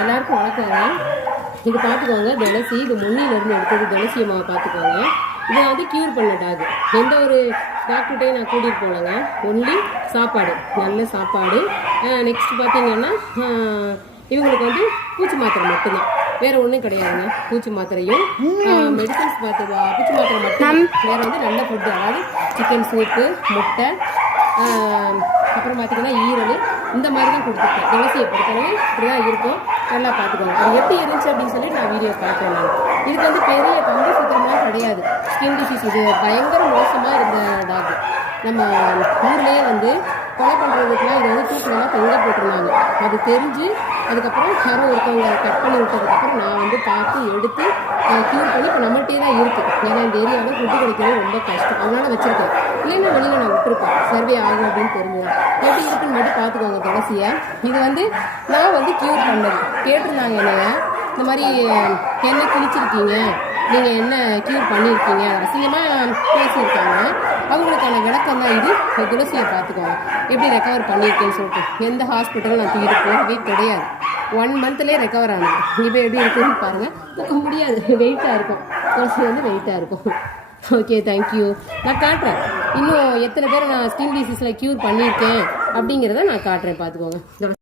எல்லாருக்கும் வணக்கங்க. இது பார்த்துக்கோங்க துளசி. இது முன்னிலேருந்து எடுத்தது துளசி மாவை பார்த்துக்கோங்க. இதை வந்து க்யூர் பண்ண டாக். எந்த ஒரு டாக்டர்கிட்டையும் நான் கூட்டிகிட்டு போகலங்க. ஒன்லி சாப்பாடு, நல்ல சாப்பாடு. நெக்ஸ்ட் பார்த்தீங்கன்னா இவங்களுக்கு வந்து பூச்சி மாத்திரை மட்டும்தான், வேற ஒன்றும் கிடையாதுங்க. பூச்சி மாத்திரையும் மெடிசன்ஸ் பூச்சி மாத்திரை மட்டும். வேற வந்து நல்ல ஃபுட்டு, அதாவது சிக்கன் சூப்பு, முட்டை, அப்புறம் பார்த்தீங்கன்னா ஈரல், இந்த மாதிரி தான் கொடுத்துருக்கேன். துளசியை பொறுத்தவரை இப்படி தான் இருக்கும். நல்லா பார்த்துக்கோங்க. அது எப்படி இருந்துச்சு அப்படின்னு சொல்லி நான் வீடியோ பார்க்குறேன். நான் இதுக்கு வந்து பெரிய கம்பி சுத்தமாக கிடையாது. ஸ்கின் டிசீஸ் இது பயங்கர மோசமாக இருந்த டாக். நம்ம ஊர்லேயே வந்து கொலை பண்ணுறதுக்குலாம் இதை வந்து தூக்கிலாம் தொங்க போட்டிருந்தாங்க. அது தெரிஞ்சு அதுக்கப்புறம் யாரோ ஒருத்தவங்க கட் பண்ணி விட்டதுக்கப்புறம் நான் வந்து பார்த்து எடுத்து க்யூர் பண்ணி இப்போ நம்மள்டே தான் இருக்குது. ஏன்னா இந்த ஏரியாவில் ஃபுட்டு கிடைக்கிறது ரொம்ப கஷ்டம், அதனால வச்சுருக்கேன். இல்லைன்னா வெளியில் நான் விட்டுருப்பேன், சர்வே ஆகும் அப்படின்னு தெரிஞ்சுவேன். எப்படி இருக்குன்னு மட்டும் பார்த்துக்கோங்க துளசியை. இது வந்து நான் வந்து க்யூர் பண்ணது. கேட்டிருந்தாங்க என்னைய, இந்த மாதிரி என்ன கிழிச்சிருக்கீங்க, நீங்கள் என்ன க்யூர் பண்ணியிருக்கீங்க, அசிங்கமாக பேசியிருக்காங்க. அவங்களுக்கான விளக்கம் தான் இது. துளசியை பார்த்துக்கோங்க எப்படி ரெக்கவர் பண்ணியிருக்கேன்னு சொல்லிட்டு. எந்த ஹாஸ்பிட்டலும் நான் தூக்கிட்டு போகவே கிடையாது. 1 மந்த்லேயே ரெக்கவர் ஆனது. இப்போ எப்படி இருக்குன்னு பாருங்கள். தூக்க முடியாது, வெயிட்டாக இருக்கும். துளசி வந்து வெயிட்டாக இருக்கும். Okay, thank you. நான் காட்டுறேன் இன்னும் எத்தனை பேர் நான் ஸ்கின் டிசீஸில் க்யூர் பண்ணியிருக்கேன் அப்படிங்கிறத நான் காட்டுறேன், பார்த்துக்கோங்க.